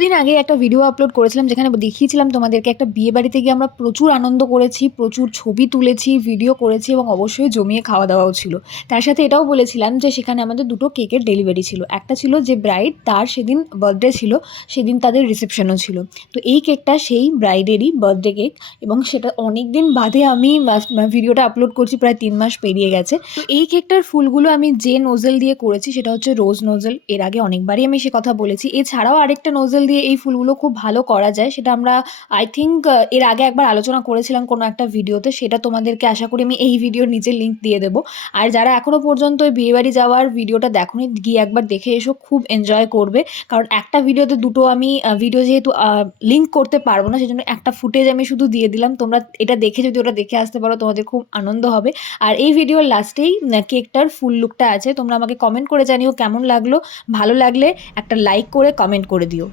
কিছুদিন আগে একটা ভিডিও আপলোড করেছিলাম যেখানে দেখিয়েছিলাম তোমাদেরকে একটা বিয়ে বাড়িতে গিয়ে আমরা প্রচুর আনন্দ করেছি, প্রচুর ছবি তুলেছি, ভিডিও করেছি এবং অবশ্যই জমিয়ে খাওয়া দাওয়াও ছিল। তার সাথে এটাও বলেছিলাম যে সেখানে আমাদের দুটো কেকের ডেলিভারি ছিল। একটা ছিল যে ব্রাইড, তার সেদিন বার্থডে ছিল, সেদিন তাদের রিসেপশনও ছিল। তো এই কেকটা সেই ব্রাইডেরই বার্থডে কেক এবং সেটা অনেক দিন বাদে আমি ভিডিওটা আপলোড করছি, প্রায় 3 মাস পেরিয়ে গেছে। তো এই কেকটার ফুলগুলো আমি যে নোজেল দিয়ে করেছি সেটা হচ্ছে রোজ নোজেল। এর আগে অনেকবারই আমি সে কথা বলেছি। এছাড়াও আরেকটা নোজেল দিয়ে এই ফুলগুলো খুব ভালো করা যায়, সেটা আমরা আই থিঙ্ক এর আগে একবার আলোচনা করেছিলাম কোনো একটা ভিডিওতে। সেটা তোমাদেরকে আশা করি আমি এই ভিডিওর নিচে লিঙ্ক দিয়ে দেবো। আর যারা এখনো পর্যন্ত ওই বিয়েবাড়ি যাওয়ার ভিডিওটা দেখোনি, গিয়ে একবার দেখে এসো, খুব এনজয় করবে। কারণ একটা ভিডিওতে দুটো আমি ভিডিও যেহেতু লিঙ্ক করতে পারবো না, সেজন্য একটা ফুটেজ আমি শুধু দিয়ে দিলাম। তোমরা এটা দেখে যদি ওটা দেখে আসতে পারো তোমাদের খুব আনন্দ হবে। আর এই ভিডিওর লাস্টেই কেকটার ফুল লুকটা আছে। তোমরা আমাকে কমেন্ট করে জানিও কেমন লাগলো। ভালো লাগলে একটা লাইক করে কমেন্ট করে দিও।